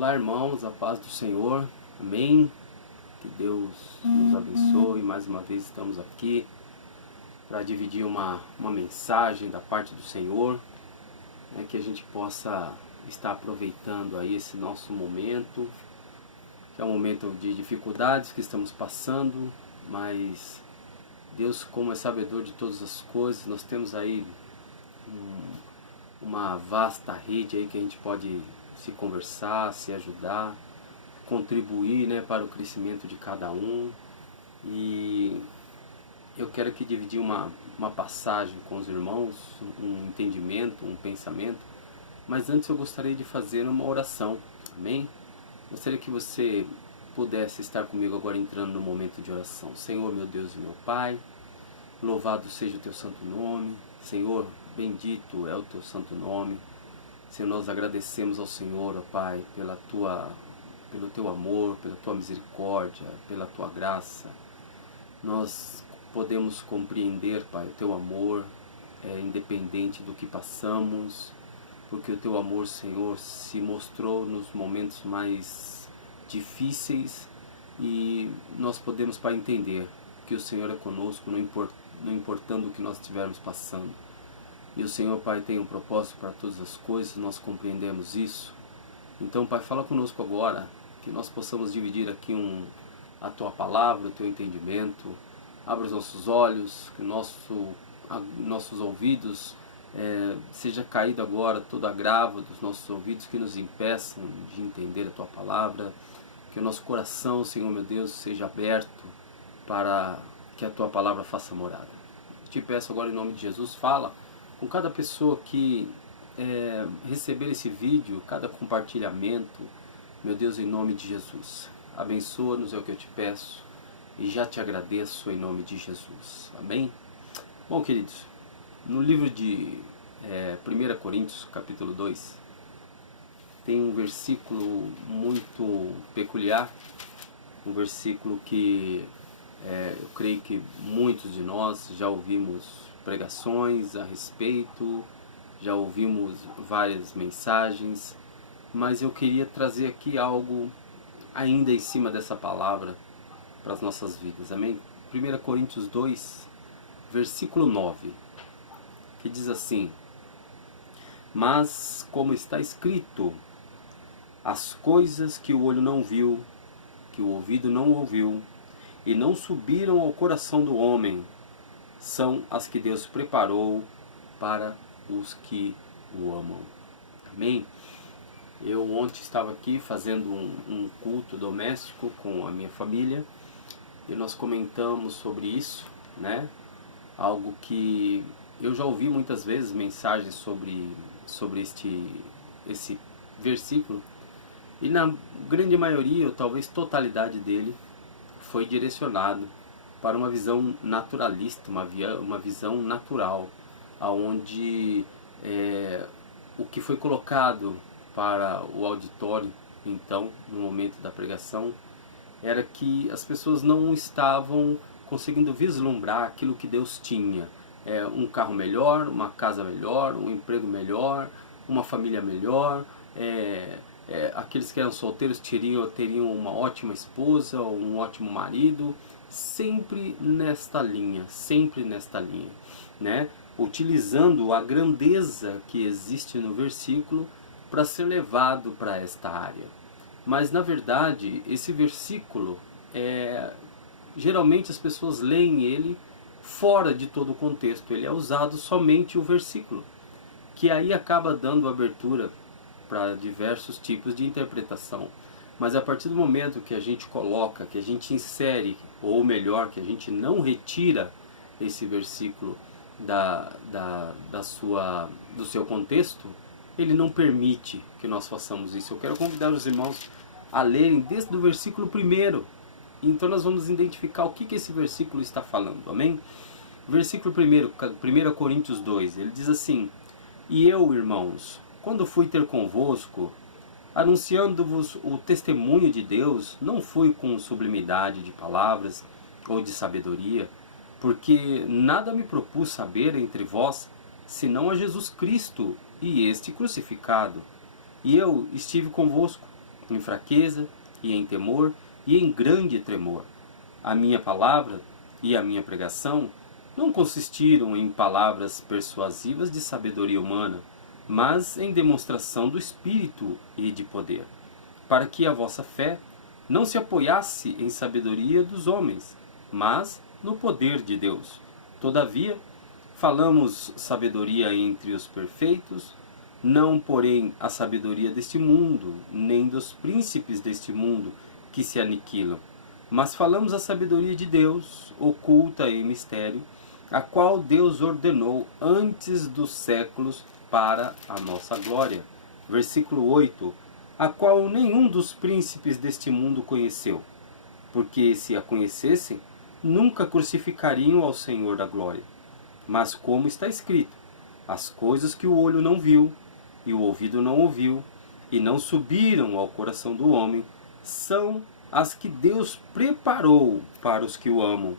Olá, irmãos, a paz do Senhor, amém. Que Deus nos abençoe. Mais uma vez estamos aqui para dividir uma mensagem da parte do Senhor, que a gente possa estar aproveitando aí esse nosso momento, que é um momento de dificuldades que estamos passando, mas Deus, como é sabedor de todas as coisas, nós temos aí uma vasta rede aí que a gente pode se conversar, se ajudar, contribuir, para o crescimento de cada um. E eu quero aqui dividir uma passagem com os irmãos, um entendimento, um pensamento, mas antes eu gostaria de fazer uma oração, amém? Gostaria que você pudesse estar comigo agora entrando no momento de oração. Senhor, meu Deus e meu Pai, louvado seja o teu santo nome. Senhor, bendito é o teu santo nome. Senhor, nós agradecemos ao Senhor, ó Pai, pelo teu amor, pela tua misericórdia, pela tua graça. Nós podemos compreender, Pai, o teu amor independente do que passamos, porque o teu amor, Senhor, se mostrou nos momentos mais difíceis e nós podemos, Pai, entender que o Senhor é conosco, não importando o que nós estivermos passando. E o Senhor, Pai, tem um propósito para todas as coisas, nós compreendemos isso. Então, Pai, fala conosco agora, que nós possamos dividir aqui a Tua palavra, o Teu entendimento. Abra os nossos olhos, que nossos ouvidos seja caído agora todo agravo dos nossos ouvidos que nos impeçam de entender a Tua palavra. Que o nosso coração, Senhor meu Deus, seja aberto para que a Tua palavra faça morada. Te peço agora em nome de Jesus, fala com cada pessoa que receber esse vídeo, cada compartilhamento, meu Deus, em nome de Jesus. Abençoa-nos, é o que eu te peço, e já te agradeço em nome de Jesus. Amém? Bom, queridos, no livro de 1 Coríntios, capítulo 2, tem um versículo muito peculiar, um versículo que eu creio que muitos de nós já ouvimos pregações a respeito, já ouvimos várias mensagens, mas eu queria trazer aqui algo ainda em cima dessa palavra para as nossas vidas, amém? 1 Coríntios 2, versículo 9, que diz assim: mas como está escrito, as coisas que o olho não viu, que o ouvido não ouviu, e não subiram ao coração do homem, são as que Deus preparou para os que o amam. Amém? Eu ontem estava aqui fazendo um culto doméstico com a minha família e nós comentamos sobre isso, Algo que eu já ouvi muitas vezes, mensagens sobre esse versículo, e na grande maioria, ou talvez totalidade dele, foi direcionado para uma visão naturalista, uma visão natural, onde o que foi colocado para o auditório, então, no momento da pregação, era que as pessoas não estavam conseguindo vislumbrar aquilo que Deus tinha. Um carro melhor, uma casa melhor, um emprego melhor, uma família melhor, aqueles que eram solteiros teriam uma ótima esposa, um ótimo marido, sempre nesta linha, utilizando a grandeza que existe no versículo para ser levado para esta área. Mas na verdade, esse versículo, geralmente as pessoas leem ele fora de todo o contexto. Ele é usado somente o versículo, que aí acaba dando abertura para diversos tipos de interpretação. Mas a partir do momento que a gente coloca, que a gente insere, ou melhor, que a gente não retira esse versículo do seu contexto, ele não permite que nós façamos isso. Eu quero convidar os irmãos a lerem desde o versículo 1. Então nós vamos identificar o que esse versículo está falando, amém? Versículo 1 Coríntios 2, ele diz assim: e eu, irmãos, quando fui ter convosco, anunciando-vos o testemunho de Deus, não fui com sublimidade de palavras ou de sabedoria, porque nada me propus saber entre vós, senão a Jesus Cristo e este crucificado. E eu estive convosco, em fraqueza e em temor e em grande tremor. A minha palavra e a minha pregação não consistiram em palavras persuasivas de sabedoria humana, mas em demonstração do Espírito e de poder, para que a vossa fé não se apoiasse em sabedoria dos homens, mas no poder de Deus. Todavia, falamos sabedoria entre os perfeitos, não porém a sabedoria deste mundo, nem dos príncipes deste mundo que se aniquilam, mas falamos a sabedoria de Deus, oculta em mistério, a qual Deus ordenou antes dos séculos para a nossa glória. Versículo 8. A qual nenhum dos príncipes deste mundo conheceu, porque se a conhecessem, nunca crucificariam ao Senhor da glória. Mas como está escrito, as coisas que o olho não viu, e o ouvido não ouviu, e não subiram ao coração do homem, são as que Deus preparou para os que o amam.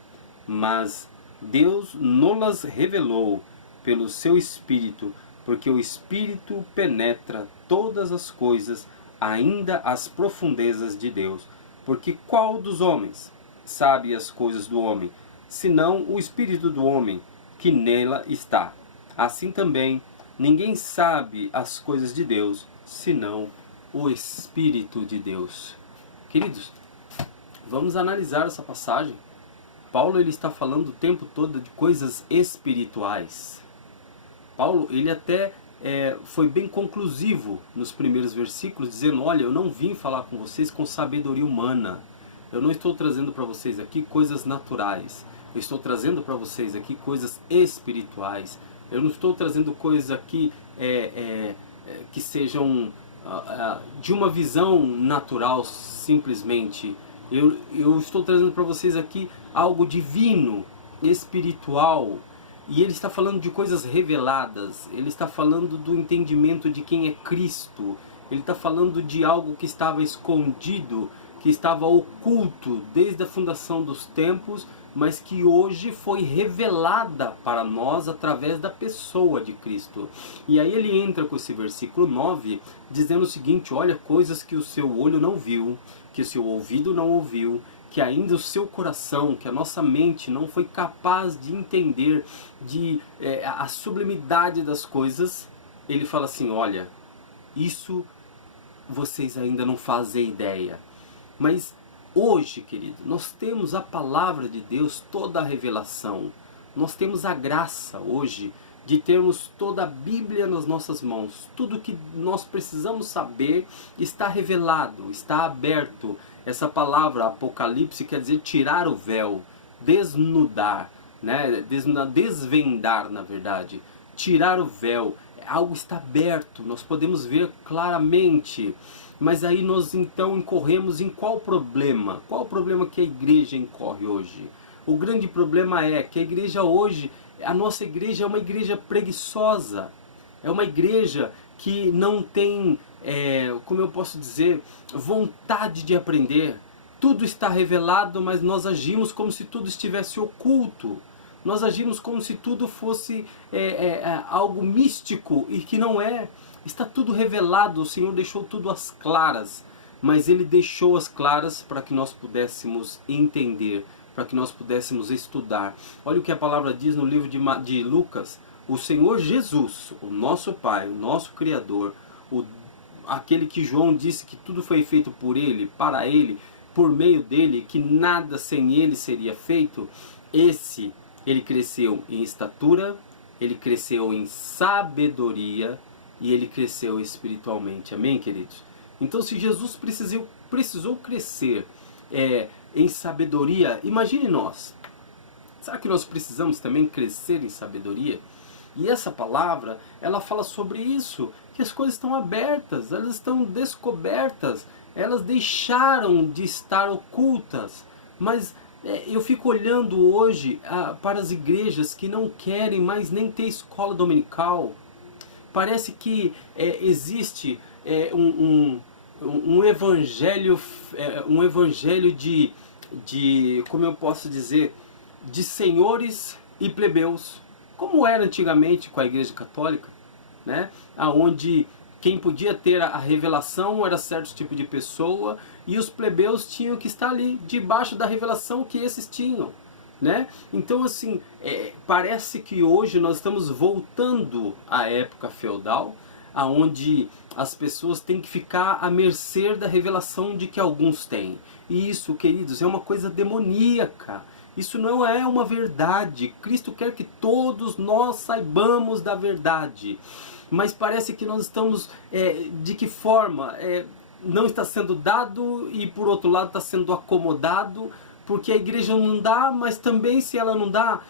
Mas Deus nolas revelou pelo seu Espírito, porque o Espírito penetra todas as coisas, ainda as profundezas de Deus. Porque qual dos homens sabe as coisas do homem, senão o Espírito do homem que nela está? Assim também, ninguém sabe as coisas de Deus, senão o Espírito de Deus. Queridos, vamos analisar essa passagem. Paulo ele está falando o tempo todo de coisas espirituais. Paulo ele até foi bem conclusivo nos primeiros versículos, dizendo: olha, eu não vim falar com vocês com sabedoria humana. Eu não estou trazendo para vocês aqui coisas naturais. Eu estou trazendo para vocês aqui coisas espirituais. Eu não estou trazendo coisas aqui que sejam de uma visão natural simplesmente. Eu estou trazendo para vocês aqui algo divino, espiritual. E ele está falando de coisas reveladas. Ele está falando do entendimento de quem é Cristo. Ele está falando de algo que estava escondido, que estava oculto desde a fundação dos tempos, mas que hoje foi revelada para nós através da pessoa de Cristo. E aí ele entra com esse versículo 9, dizendo o seguinte: olha, coisas que o seu olho não viu, que o seu ouvido não ouviu, que ainda o seu coração, que a nossa mente não foi capaz de entender a sublimidade das coisas. Ele fala assim: olha, isso vocês ainda não fazem ideia. Mas hoje, querido, nós temos a palavra de Deus, toda a revelação. Nós temos a graça hoje de termos toda a Bíblia nas nossas mãos. Tudo que nós precisamos saber está revelado, está aberto. Essa palavra Apocalipse quer dizer tirar o véu, desnudar, né? Desvendar, na verdade. Tirar o véu, algo está aberto, nós podemos ver claramente. Mas aí nós então incorremos em qual problema? Qual o problema que a igreja incorre hoje? O grande problema é que a igreja hoje, a nossa igreja é uma igreja preguiçosa. É uma igreja que não tem, como eu posso dizer, vontade de aprender. Tudo está revelado, mas nós agimos como se tudo estivesse oculto. Nós agimos como se tudo fosse algo místico, e que não é. Está tudo revelado, o Senhor deixou tudo às claras, mas Ele deixou às claras para que nós pudéssemos entender, para que nós pudéssemos estudar. Olha o que a palavra diz no livro de Lucas: o Senhor Jesus, o nosso Pai, o nosso Criador, aquele que João disse que tudo foi feito por Ele, para Ele, por meio dEle, que nada sem Ele seria feito, Ele cresceu em estatura, Ele cresceu em sabedoria, e Ele cresceu espiritualmente. Amém, queridos? Então, se Jesus precisou crescer em sabedoria, imagine nós. Será que nós precisamos também crescer em sabedoria? E essa palavra, ela fala sobre isso, que as coisas estão abertas, elas estão descobertas, elas deixaram de estar ocultas. Mas eu fico olhando hoje para as igrejas que não querem mais nem ter escola dominical. Parece que existe um evangelho de, como eu posso dizer, de senhores e plebeus, como era antigamente com a Igreja Católica, né? Onde Quem podia ter a revelação era certo tipo de pessoa, e os plebeus tinham que estar ali debaixo da revelação que esses tinham, né? Então assim, parece que hoje nós estamos voltando à época feudal, aonde as pessoas têm que ficar à mercê da revelação de que alguns têm. E isso, queridos, é uma coisa demoníaca. Isso não é uma verdade. Cristo quer que todos nós saibamos da verdade. Mas parece que nós estamos, de que forma? Não está sendo dado, e por outro lado está sendo acomodado, porque a igreja não dá, mas também se ela não dá,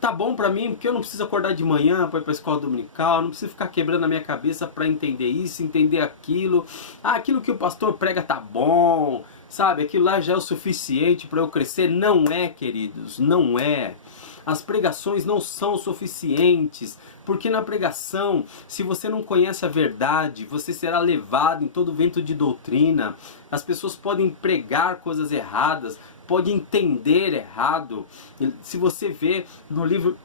tá bom para mim, porque eu não preciso acordar de manhã para ir para a escola dominical, não preciso ficar quebrando a minha cabeça para entender isso, entender aquilo. Aquilo que o pastor prega tá bom, sabe? Aquilo lá já é o suficiente para eu crescer. Não é, queridos, não é. As pregações não são suficientes, porque na pregação, se você não conhece a verdade, você será levado em todo vento de doutrina. As pessoas podem pregar coisas erradas, podem entender errado. Se você vê no livro,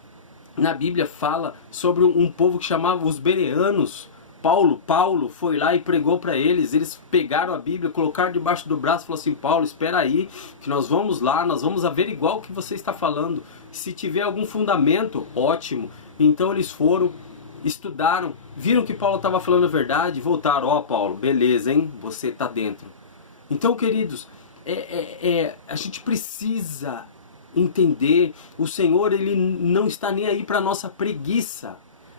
na Bíblia fala sobre um povo que chamava os bereanos. Paulo foi lá e pregou para eles. Eles pegaram a Bíblia, colocaram debaixo do braço e falaram assim: Paulo, espera aí, que nós vamos lá, nós vamos averiguar o que você está falando. Se tiver algum fundamento, ótimo. Então eles foram, estudaram, viram que Paulo estava falando a verdade, voltaram: ó, Paulo, beleza, hein? Você está dentro. Então, queridos, a gente precisa entender, o Senhor, Ele não está nem aí para a nossa preguiça.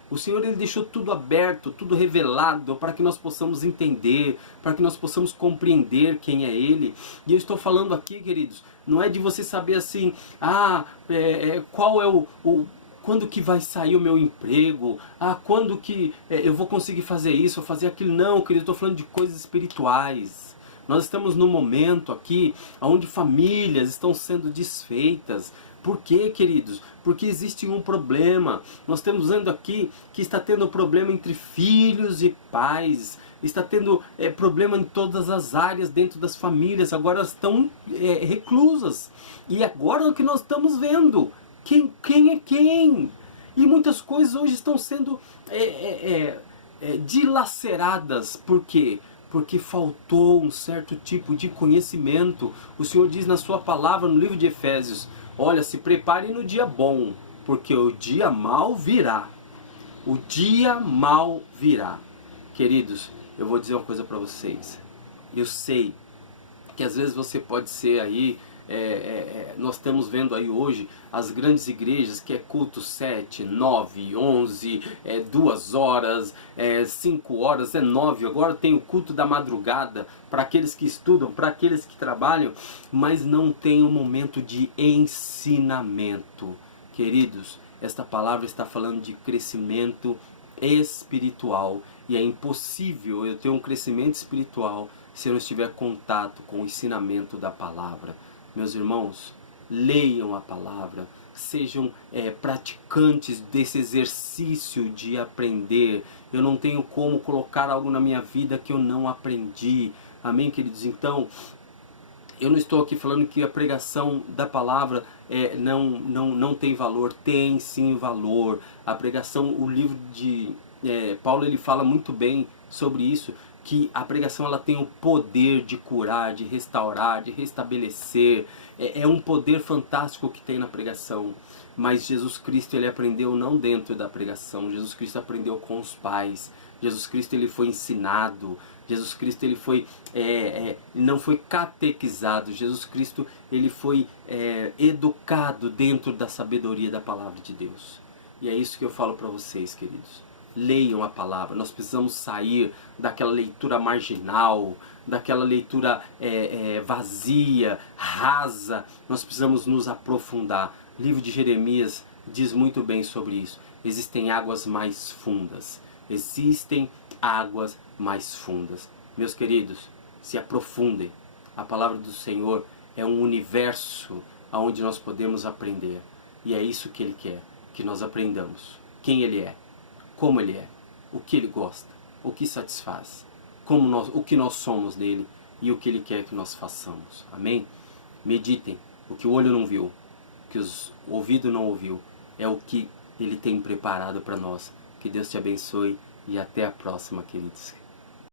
O Senhor, Ele deixou tudo aberto, tudo revelado, para que nós possamos entender, para que nós possamos compreender quem é Ele. E eu estou falando aqui, queridos, não é de você saber assim, qual é quando que vai sair o meu emprego, quando que eu vou conseguir fazer isso, ou fazer aquilo. Não, querido, eu estou falando de coisas espirituais. Nós estamos num momento aqui onde famílias estão sendo desfeitas. Por quê, queridos? Porque existe um problema. Nós estamos vendo aqui que está tendo problema entre filhos e pais. Está tendo problema em todas as áreas dentro das famílias. Agora elas estão reclusas. E agora é o que nós estamos vendo. Quem é quem? E muitas coisas hoje estão sendo dilaceradas. Por quê? Porque faltou um certo tipo de conhecimento. O Senhor diz na sua palavra no livro de Efésios: olha, se preparem no dia bom, porque o dia mal virá. O dia mal virá. Queridos, eu vou dizer uma coisa para vocês. Eu sei que às vezes você pode ser aí, nós estamos vendo aí hoje as grandes igrejas que é culto 7, 9, 11, 2 horas, 5 horas, 9. Agora tem o culto da madrugada para aqueles que estudam, para aqueles que trabalham, mas não tem um momento de ensinamento. Queridos, esta palavra está falando de crescimento espiritual, e é impossível eu ter um crescimento espiritual se eu não estiver em contato com o ensinamento da palavra. Meus irmãos, leiam a palavra, sejam praticantes desse exercício de aprender. Eu não tenho como colocar algo na minha vida que eu não aprendi. Amém, queridos? Então, eu não estou aqui falando que a pregação da palavra não tem valor. Tem sim valor. A pregação, o livro de Paulo, ele fala muito bem sobre isso, que a pregação ela tem o poder de curar, de restaurar, de restabelecer. É um poder fantástico que tem na pregação. Mas Jesus Cristo, ele aprendeu não dentro da pregação. Jesus Cristo aprendeu com os pais. Jesus Cristo, ele foi ensinado. Jesus Cristo, ele foi não foi catequizado. Jesus Cristo, ele foi educado dentro da sabedoria da palavra de Deus. E é isso que eu falo para vocês, queridos. Leiam a palavra. Nós precisamos sair daquela leitura marginal, daquela leitura vazia, rasa. Nós precisamos nos aprofundar. O livro de Jeremias diz muito bem sobre isso. Existem águas mais fundas. Existem águas mais fundas. Meus queridos, se aprofundem. A palavra do Senhor é um universo onde nós podemos aprender. E é isso que Ele quer, que nós aprendamos. Quem Ele é, como Ele é, o que Ele gosta, o que satisfaz, o que nós somos nele e o que Ele quer que nós façamos. Amém? Meditem. O que o olho não viu, o que o ouvido não ouviu, é o que Ele tem preparado para nós. Que Deus te abençoe e até a próxima, queridos.